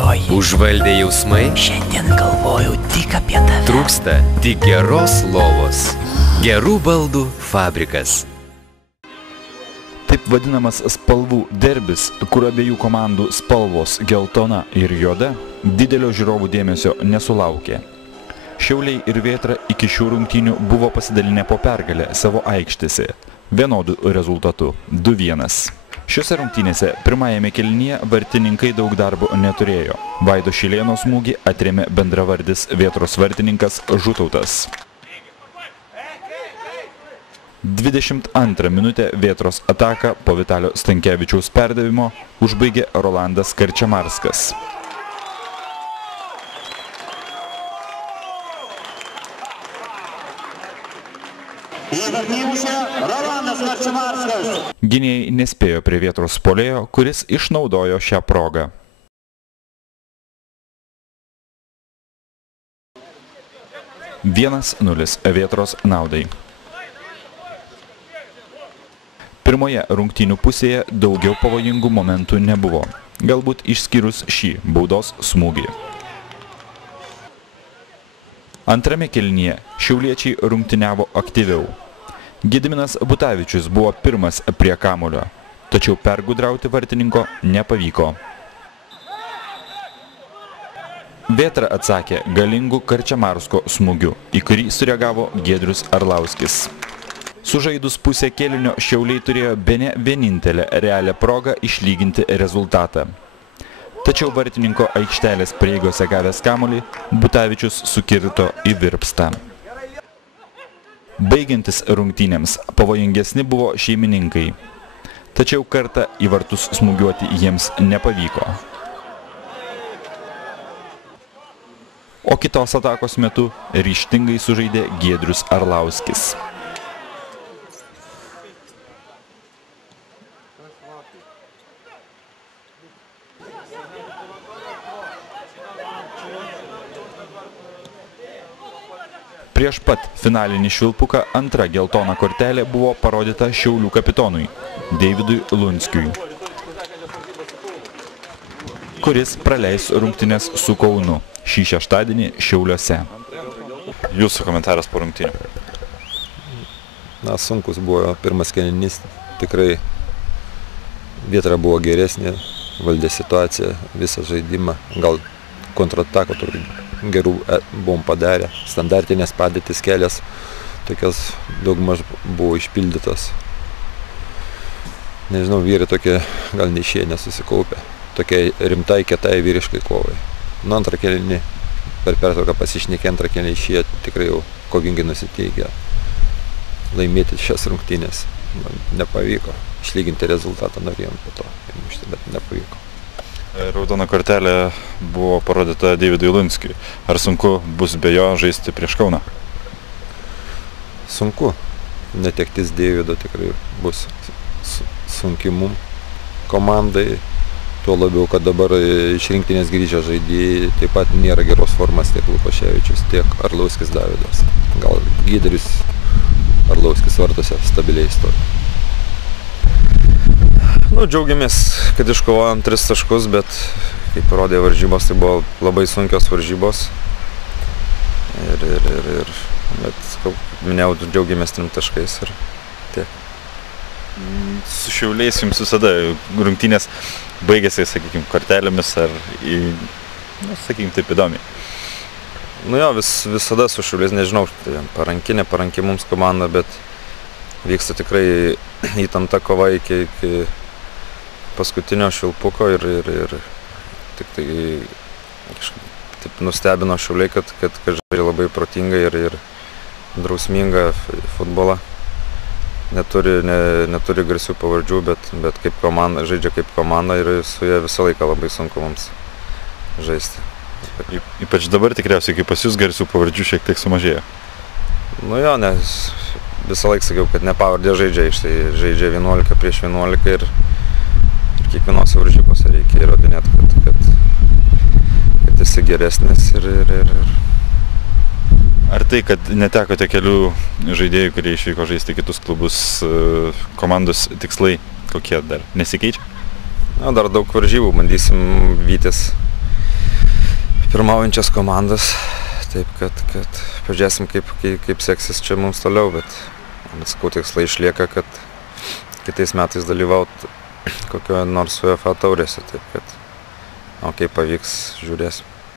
brangioji. Užvaldė jausmai? Šiandien galvojau tik apie tave. Trūksta tik geros lovos. Gerų baldų fabrikas. Taip vadinamas spalvų derbis, kur abiejų komandų spalvos geltona ir juoda, didelio žiūrovų dėmesio nesulaukė. Šiauliai ir Vėtra iki šių rungtynių buvo pasidalinę po pergalę savo aikštėse, vienodų rezultatų 2-1. Šiose rungtynėse pirmajame kėlinyje vartininkai daug darbo neturėjo. Vaido Šilėno smūgį atrėmė bendravardis Vėtros vartininkas Žutautas. 22 minutę Vėtros ataką po Vitalio Stankevičiaus perdavimo užbaigė Rolandas Karčemarskas. Gynėjai nespėjo prie Vėtros puolėjo, kuris išnaudojo šią progą. 1-0 Vėtros naudai. Pirmoje rungtynių pusėje daugiau pavojingų momentų nebuvo, galbūt išskyrus šį baudos smūgį. Antrame kėlinyje šiauliečiai rungtyniavo aktyviau. Gediminas Butavičius buvo pirmas prie kamuolio, tačiau pergudrauti vartininko nepavyko. Vėtra atsakė galingų Karčemarsko smūgiu, į kurį sureagavo Giedrius Arlauskis. Sužaidus pusę kėlinio Šiauliai turėjo bene vienintelę realią progą išlyginti rezultatą. Tačiau vartininko aikštelės prieigose gavęs kamuolį, Butavičius sukirto į virpstą. Baigiantis rungtynėms pavojingesni buvo šeimininkai. Tačiau kartą į vartus smūgiuoti jiems nepavyko. O kitos atakos metu ryžtingai sužaidė Giedrius Arlauskis. Prieš pat finalinį švilpuką antra geltona kortelė buvo parodyta Šiaulių kapitonui Deividui Lunskiui, kuris praleis rungtynes su Kaunu šį šeštadienį Šiauliuose. Jūsų komentaras po rungtynių? Sunkus buvo pirmas kėlinys, tikrai Vėtra buvo geresnė, valdė situaciją, visą žaidimą, gal kontratako turbūt gerų buvom padarę, standartinės padėtis kelias, tokias daugmaž buvo išpildytos. Nežinau, vyrai tokie gal neišėję, nesusikaupę, tokie rimtai, kietai, vyriškai kovai. Antrą kėlinį per pertrauką pasišnekė, antrą kėlinį išėję tikrai jau kovingai nusiteikę laimėti šias rungtynės. Nepavyko, išlyginti rezultatą norėjom po to, bet nepavyko. Raudona kortelė buvo parodyta Deividui Lunskiui. Ar sunku bus be jo žaisti prieš Kauną? Sunku. Netektis Deivido tikrai bus sunki mum komandai. Tuo labiau, kad dabar iš rinktinės grįžę žaidėjai taip pat nėra geros formos tiek Lukoševičius, tiek Arlauskis Davidas. Gal Giedrius Arlauskis vartuose stabiliai stovi. Džiaugiamės, kad iškovojom 3 taškus, bet kaip parodė varžybos, tai buvo labai sunkios varžybos. Bet, kaip minėjau, džiaugiamės 3 taškais ir tiek. Su Šiauliais jums visada rungtynės baigėsi, sakykime, kortelėmis ar, sakykime, taip įdomiai? Visada su Šiauliais, nežinau, paranki mums komanda, bet vyksta tikrai įtempta kova iki paskutinio švilpuko ir tik tai taip nustebino Šiauliai, kad žaidžia labai protingai ir drausmingą futbolą. Neturi garsių pavardžių, bet kaip komanda, žaidžia kaip komanda ir su jie visą laiką labai sunku mums žaisti. Ypač dabar tikriausiai, kai pas jūs garsių pavardžių šiek tiek sumažėjo. Nes visą laiką sakiau, kad ne pavardė žaidžia, žaidžia 11 prieš 11 ir kiekvienose varžybose reikia įrodinėti, kad esi geresnis ir Ar tai, kad netekote kelių žaidėjų, kurie išvyko žaisti kitus klubus, komandos tikslai kokie dar nesikeičia? Dar daug varžybų, bandysim vytis pirmaujančias komandas. Taip, kad pažiūrėsim, kaip seksis čia mums toliau, bet sakau, tikslai išlieka, kad kitais metais dalyvaut kokioje nors UEFA taurėse, taip kad, kaip pavyks, žiūrėsim.